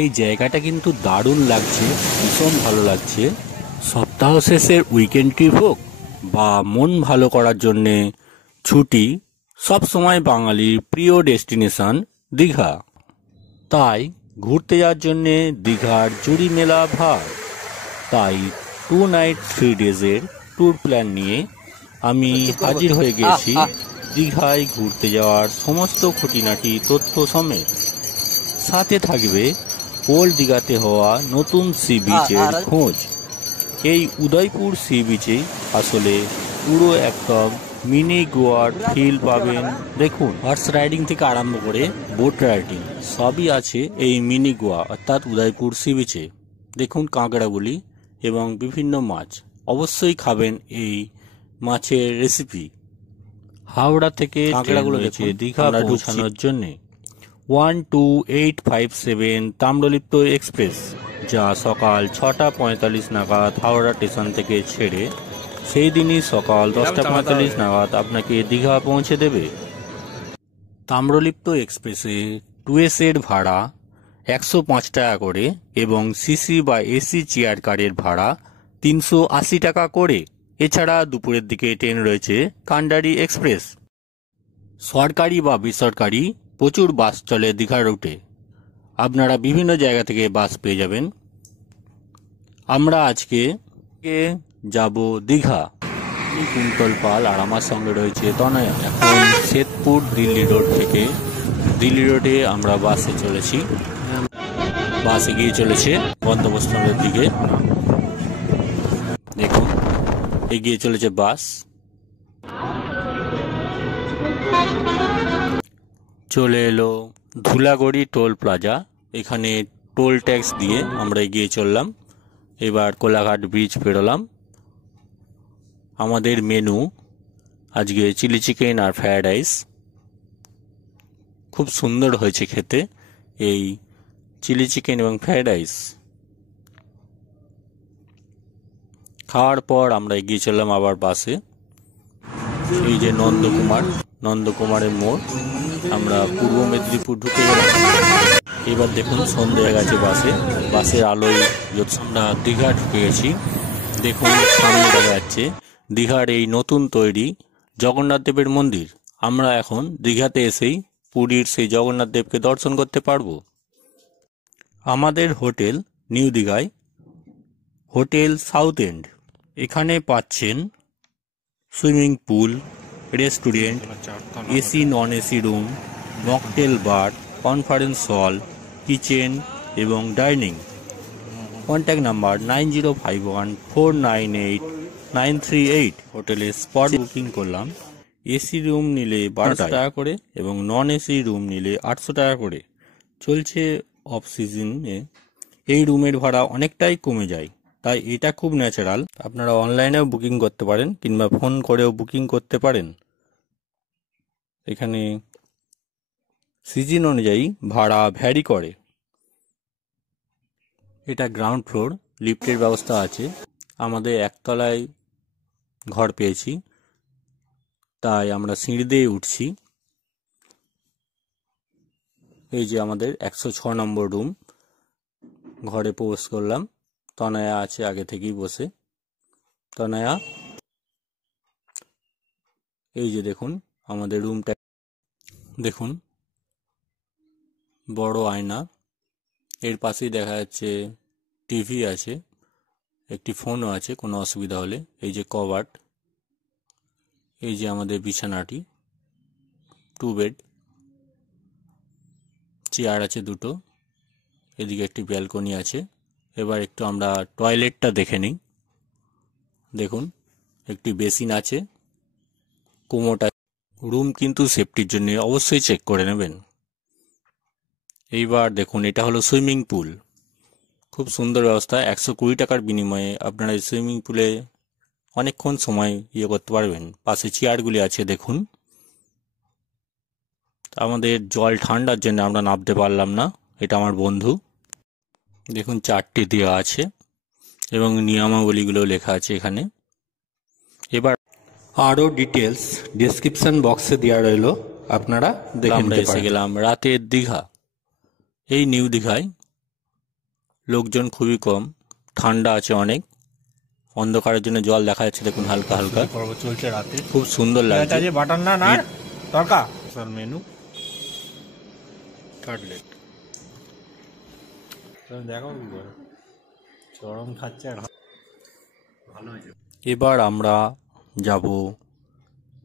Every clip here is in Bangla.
এই জায়গাটা কিন্তু দারুণ লাগছে, ভীষণ ভালো লাগছে। সপ্তাহ শেষের উইকেন্ড ট্রিপ হোক বা মন ভালো করার জন্যে ছুটি, সব সময় বাঙালির প্রিয় ডেস্টিনেশন দীঘা। তাই ঘুরতে যাওয়ার জন্যে দীঘার জুড়ি মেলা ভার। তাই 2 নাইট 3 ডেজের ট্যুর প্ল্যান নিয়ে আমি হাজির হয়ে গেছি দীঘায় ঘুরতে যাওয়ার সমস্ত খুঁটিনাটি তথ্য সমেত। সাথে থাকবে ওল্ড দীঘাতে হওয়া নতুন সি বিচের খোঁজ। এই উদয়পুর সি বিচে আসলে পুরো একদম মিনি গোয়ার ফিল পাবেন। দেখুন, হর্স রাইডিং থেকে আরম্ভ করে বোট রাইডিং সবই আছে এই মিনি গোয়া অর্থাৎ উদয়পুর সি বিচে। দেখুন কাঁকড়াগুলি এবং বিভিন্ন মাছ, অবশ্যই খাবেন এই মাছের রেসিপি। হাওড়া থেকে কাঁকড়াগুলো রয়েছে দীঘা পৌঁছানোর জন্যে 12857 তাম্রলিপ্ত এক্সপ্রেস, যা সকাল 6:45 নাগাদ হাওড়া স্টেশন থেকে ছেড়ে সেই দিনই সকাল 10:45 নাগাদ আপনাকে দীঘা পৌঁছে দেবে। তাম্রলিপ্ত এক্সপ্রেসে 2S এর ভাড়া 105 টাকা করে এবং সিসি বা এসি চেয়ার কারের ভাড়া 380 টাকা করে। এছাড়া দুপুরের দিকে ট্রেন রয়েছে কান্ডারি এক্সপ্রেস। সরকারি বা বেসরকারি প্রচুর বাস চলে দীঘা রুটে, আপনারা বিভিন্ন জায়গা থেকে বাস পেয়ে যাবেন। আমরা আজকে যাব দীঘা। কুন্তল পাল আর আমার সঙ্গে রয়েছে তনয়া। এখন শ্বেতপুর দিল্লি রোড থেকে দিল্লি রোডে আমরা বাসে চলেছি। বাস এগিয়ে চলেছে গন্তব্যস্থলের দিকে। দেখুন এগিয়ে চলেছে বাস। চলে এলো ধুলাগড়ি টোল প্লাজা। এখানে টোল ট্যাক্স দিয়ে আমরা এগিয়ে চললাম। এবার কোলাঘাট ব্রিজ পেরোলাম। আমাদের মেনু আজকে চিলি চিকেন আর ফ্রায়েড রাইস। খুব সুন্দর হয়েছে খেতে এই চিলি চিকেন এবং ফ্রায়েড রাইস। খাওয়ার পর আমরা এগিয়ে চললাম আবার বাসে। এই যে নন্দকুমারের মোড়, আমরা পূর্ব মেদিনীপুর ঢুকে গেলাম। এবার দেখুন সন্ধ্যে হয়ে গেছে বাসের আলোয় আমরা দীঘা ঢুকে গেছি। দেখুন সামনে দেখা যাচ্ছে দীঘার এই নতুন তৈরি জগন্নাথ দেবের মন্দির। আমরা এখন দীঘাতে এসেই পুরীর সেই জগন্নাথ দেবকে দর্শন করতে পারবো। আমাদের হোটেল নিউ দীঘায় হোটেল সাউথ এন্ড। এখানে পাচ্ছেন swimming pool, restaurant, AC non AC room, mocktail bar, conference hall, kitchen এবং ডাইনিং। Contact number 9051498938। হোটেলে স্পট বুকিং করলাম। এসি রুম নিলে 1200 টাকা করে এবং নন এসি রুম নিলে 800 টাকা করে। চলছে অফ সিজনে এই রুমের ভাড়া অনেকটাই কমে যায়, তাই এটা খুব ন্যাচারাল। আপনারা অনলাইনেও বুকিং করতে পারেন কিংবা ফোন করেও বুকিং করতে পারেন। এখানে সিজন অনুযায়ী ভাড়া ভ্যারি করে। এটা গ্রাউন্ড ফ্লোর, লিফটের ব্যবস্থা আছে। আমাদের একতলায় ঘর পেয়েছি, তাই আমরা সিঁড়ি দিয়ে উঠছি। এই যে আমাদের 106 নম্বর রুম। ঘরে প্রবেশ করলাম। তনয়া আছে আগে থেকেই বসে। তনয়া, এই যে দেখুন আমাদের রুমটা। দেখুন বড় আয়না, এর পাশেই দেখা যাচ্ছে টিভি আছে, একটি ফোনও আছে কোনো অসুবিধা হলে। এই যে কভার, এই যে আমাদের বিছানাটি, 2 বেড, চেয়ার আছে 2টো, এদিকে একটি ব্যালকনি আছে। এবার একটু আমরা টয়লেটটা দেখে নিই। দেখুন একটি বেসিন আছে, কোমোটা। রুম কিন্তু সেফটির জন্য অবশ্যই চেক করে নেবেন। এইবার দেখুন এটা হলো সুইমিং পুল। খুব সুন্দর ব্যবস্থা। 120 টাকার বিনিময়ে আপনারা এই সুইমিং পুলে অনেকক্ষণ সময় করতে পারবেন। পাশে চেয়ারগুলি আছে দেখুন। আমাদের জল ঠান্ডার জন্য আমরা নামতে পারলাম না, এটা আমার বন্ধু। দেখুন চার্টটি দেওয়া আছে এবং নিয়মাবলীগুলো লেখা আছে এখানে। এবার আরও ডিটেলস ডেসক্রিপশন বক্সে দেওয়া রইল, আপনারা দেখে নিতে পারেন। এসে গেলাম রাতের দীঘা। এই নিউ দীঘায় লোকজন খুবই কম, ঠান্ডা আছে অনেক, অন্ধকারের জন্য জল দেখা যাচ্ছে দেখুন হালকা হালকা। পর্ব চলছে রাতে, খুব সুন্দর লাগছে। বাটার নান আর তড়কা মেনু কাটলেট দেখো কি করে চরম খাচ্ছে আর ভালো হয়েছে। এবার আমরা যাব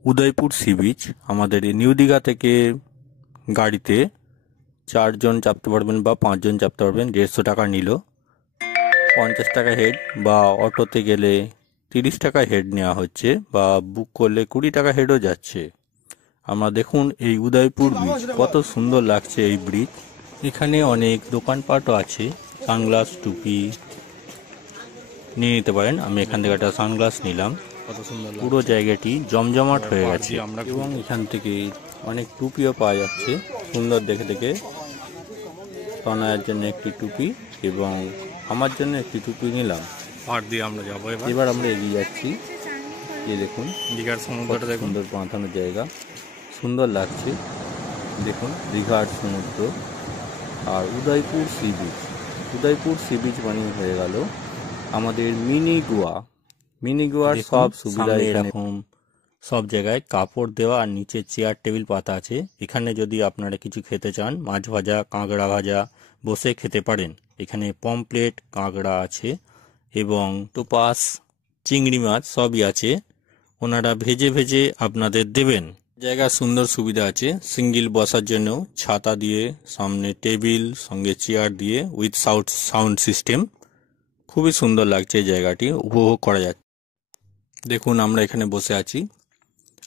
উদয়পুর সি বিচ। আমাদের নিউ দীঘা থেকে গাড়িতে 4 জন চাপতে পারবেন বা 5 জন চাপতে পারবেন। 150 টাকা নিল, 50 টাকা হেড, বা অটোতে গেলে 30 টাকা হেড নেওয়া হচ্ছে, বা বুক করলে 20 টাকা হেডও যাচ্ছে। আমরা দেখুন এই উদয়পুর ব্রিজ, কত সুন্দর লাগছে এই ব্রিজ। এখানে অনেক দোকানপাটও আছে, সানগ্লাস টুপি নিয়ে নিতে পারেন। আমি এখান থেকে একটা সানগ্লাস নিলাম। কত সুন্দর, পুরো জায়গাটি জমজমাট হয়ে গেছে, এবং এখান থেকে অনেক টুপিও পাওয়া যাচ্ছে সুন্দর দেখে দেখে। তনয়ের জন্য একটি টুপি এবং আমার জন্য একটি টুপি নিলাম। পার দিয়ে আমরা যাবো এবার আমরা এগিয়ে যাচ্ছি। এই দেখুন দীঘার সমুদ্রটা দেখুন, সুন্দর বাঁধানোর জায়গা, সুন্দর লাগছে দেখুন দীঘার সমুদ্র। আর Udaipur sea beach, Udaipur sea beach বানিয়ে হয়ে গেল আমাদের মিনি গোয়া। মিনি গোয়ার সব সুবিধা এরকম, সব জায়গায় কাপড় দেওয়া আর নিচে চেয়ার টেবিল পাতা আছে। এখানে যদি আপনারা কিছু খেতে চান, মাছ ভাজা, কাঁকড়া ভাজা, বসে খেতে পারেন। এখানে পমপ্লেট, কাঁকড়া আছে এবং টোপাস, চিংড়ি মাছ সবই আছে। ওনারা ভেজে ভেজে আপনাদের দেবেন। জায়গার সুন্দর সুবিধা আছে, সিঙ্গেল বসার জন্য ছাতা দিয়ে, সামনে টেবিল, সঙ্গে চেয়ার দিয়ে, উইথ সাউন্ড সিস্টেম। খুবই সুন্দর লাগছে এই জায়গাটি, উপভোগ করা যাচ্ছে। দেখুন আমরা এখানে বসে আছি।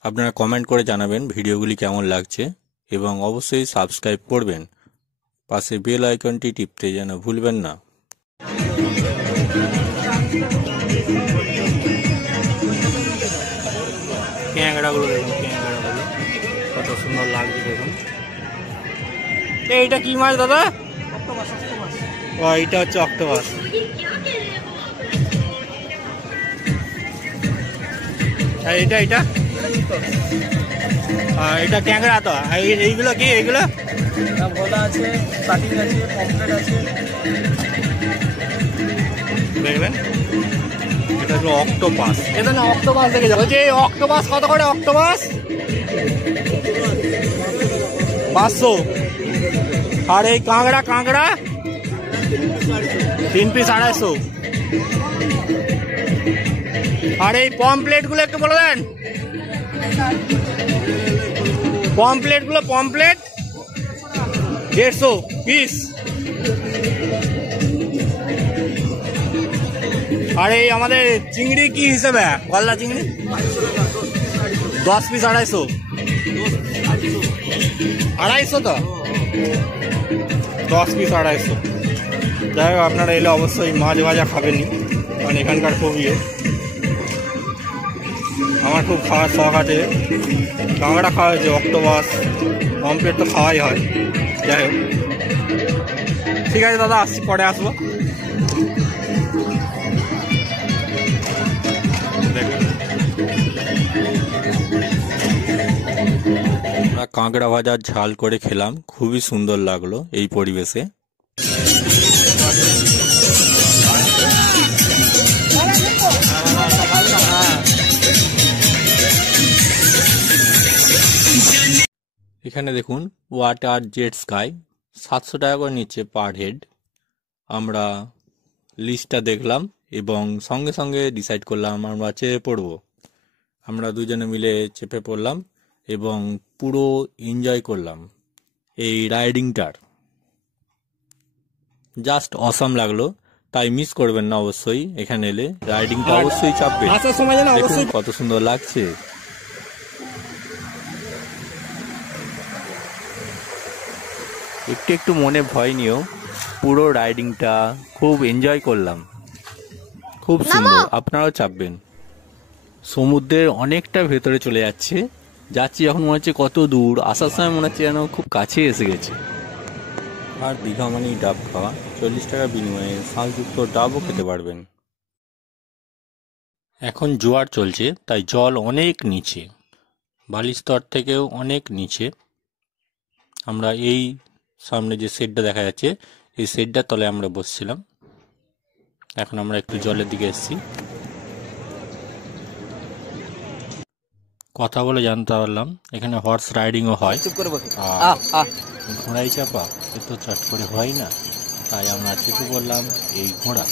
আপনারা কমেন্ট করে জানাবেন ভিডিওগুলি কেমন লাগছে, এবং অবশ্যই সাবস্ক্রাইব করবেন। পাশে বেল আইকনটি টিপতে যেন ভুলবেন না। ক্যাংড়াগুলো দেখুন, ক্যাংড়াগুলো কত সুন্দর লাগছে দেখুন। এইটা কি মাছ দাদা? ও এইটা হচ্ছে অক্টোপাস। আর এটা এটা এটা ক্যাংড়া তো। এইগুলো কি? এইগুলো ভোলা আছে, কাটিং আছে, পমফ্রেট আছে, দেখবেন। এটা হলো অক্টোপাস। এটা না অক্টোপাস দেখে যাবো যে অক্টোপাস কত করে? অক্টোপাস 500। আর এই কাঁকড়া, কাঁকড়া 3 পিস 250। আর এই পমপ্লেট গুলো একটু বলে দেন। পমপ্লেট গুলো, পমপ্লেট 150 পিস। আর এই আমাদের চিংড়ি কি হিসেবে? গলদা চিংড়ি 10 পিস 250। 250 তো, 10 পিস 250। যাই হোক, আপনারা এলে অবশ্যই মাছ ভাজা খাবেনই, কারণ এখানকার খুব ইয়ে। আমার খুব খাওয়ার শখ আছে, কাঁকড়া খাওয়া হয়েছে, অক্টোপাস, পমপ্লেট তো খাওয়াই হয়। যাই হোক, ঠিক আছে দাদা, আসছি, পরে আসবো। আমরা কাঁকড়া ভাজা ঝাল করে খেলাম, খুবই সুন্দর লাগলো এই পরিবেশে। এখানে দেখুন ওয়াটার জেট স্কাই, 700 টাকা করে নিচ্ছে পার হেড। আমরা লিস্টটা দেখলাম এবং সঙ্গে সঙ্গে ডিসাইড করলাম আমরা চেপে পড়বো। আমরা দুজনে মিলে চেপে পড়লাম এবং পুরো এনজয় করলাম এই রাইডিংটার। জাস্ট অসাম লাগলো, তাই মিস করবেন না অবশ্যই। এখানে এলে রাইডিংটা অবশ্যই চাপবে। দেখুন কত সুন্দর লাগছে। একটু একটু মনে ভয় নিয়েও পুরো রাইডিংটা খুব এনজয় করলাম, খুব সুন্দর। আপনারাও চাপবেন। সমুদ্রের অনেকটা ভেতরে চলে যাচ্ছি যখন মনে হচ্ছে কত দূর, আসার সময় মনে হচ্ছে যেন খুব কাছে এসে গেছে। আর দীঘা মানেই ডাব খাওয়া, 40 টাকা বিনিময়ে শাঁসযুক্ত ডাবও খেতে পারবেন। এখন জোয়ার চলছে, তাই জল অনেক নিচে, বালির স্তর থেকেও অনেক নিচে। আমরা এই সামনে যে শেডটা দেখা যাচ্ছে, এই শেডটার তলায় আমরা বসছিলাম। এখন আমরা একটু জলের দিকে এসেছি। কথা বলে জানতে পারলাম এখানে হর্স রাইডিংও হয়। আর ঘোড়ায় চাপা এ তো চট করে হয় না, তাই আমরা চেপে বললাম এই ঘোড়া।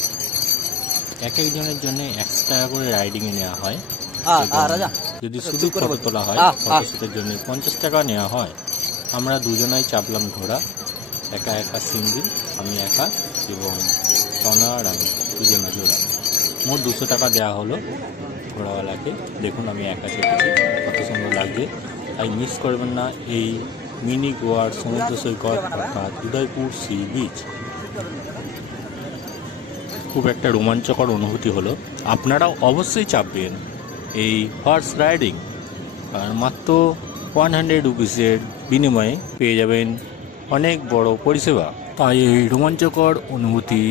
এক একজনের জন্য 100 টাকা করে রাইডিংয়ে নেওয়া হয়। যদি শুধু ফটো তোলা হয় ফটোশুটের জন্য 50 টাকা নেওয়া হয়। আমরা দুজনাই চাপলাম ঘোড়া, একা একা সিঙ্গেল, আমি একা এবং তনা আর আমি দুজনা জোড়া। মোট 200 টাকা দেওয়া হলো ঘোড়াওয়ালাকে। দেখুন আমি একা চেপেছি, কত সুন্দর লাগছে। তাই মিস করবেন না এই মিনি গোয়ার সমুদ্র সৈকত অর্থাৎ উদয়পুর সি বিচ। খুব একটা রোমাঞ্চকর অনুভূতি হলো। আপনারাও অবশ্যই চাপবেন এই হর্স রাইডিং। আর মাত্র 100 রুপিসের বিনিময়ে পেয়ে যাবেন অনেক বড় পরিষেবা। তাই এই রোমাঞ্চকর অনুভূতি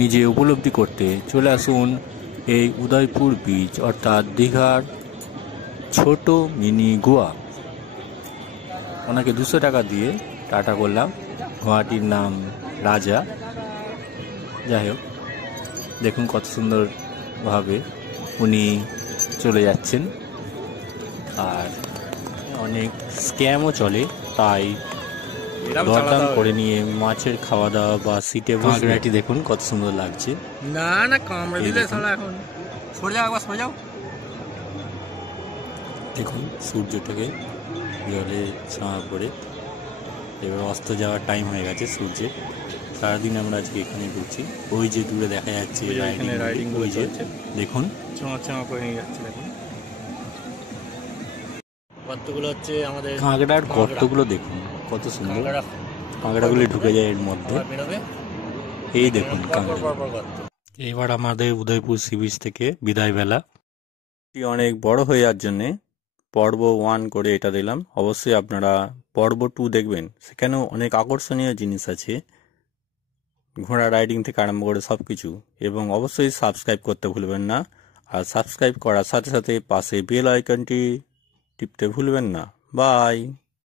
নিজে উপলব্ধি করতে চলে আসুন এই উদয়পুর বিচ অর্থাৎ দীঘার ছোট মিনি গোয়া। ওনাকে 200 টাকা দিয়ে টাটা করলাম। ঘোড়াটির নাম রাজা। যাই হোক, দেখুন কত সুন্দরভাবে উনি চলে যাচ্ছেন। আর অনেক স্ক্যামও চলে, তাই দরদাম করে নিয়ে মাছের খাওয়া দাওয়া বা সিটে বসে দেখুন কত সুন্দর লাগছে। না না কামড়ে দিলে শালা এখন সরে যাও, একবার সরে যাও। দেখুন সূর্যটাকে জলে ছাওয়া করে এবার অস্ত যাওয়ার টাইম হয়ে গেছে সূর্যের। সারাদিন আমরা আজকে এখানে ঘুরছি। ওই যে দূরে দেখা যাচ্ছে রাইডিং, ওই যে দেখুন ছাওয়া করে নিয়ে যাচ্ছে। দেখুন গর্তগুলো হচ্ছে আমাদের কাঁকড়ার গর্তগুলো, দেখুন কত সুন্দর। কাঁকড়াগুলি ঢুকে যায় এর মধ্যে। এই দেখুন কাঁকড়া। এবার আমাদের উদয়পুর সি বিচ থেকে বিদায় বেলা। অনেক বড় হয়ে যাওয়ার জন্যে পর্ব 1 করে এটা দিলাম। অবশ্যই আপনারা পর্ব 2 দেখবেন, সেখানেও অনেক আকর্ষণীয় জিনিস আছে, ঘোড়া রাইডিং থেকে আরম্ভ করে সব কিছু। এবং অবশ্যই সাবস্ক্রাইব করতে ভুলবেন না। আর সাবস্ক্রাইব করার সাথে সাথে পাশে বেল আইকনটি টিপতে ভুলবেন না। বাই।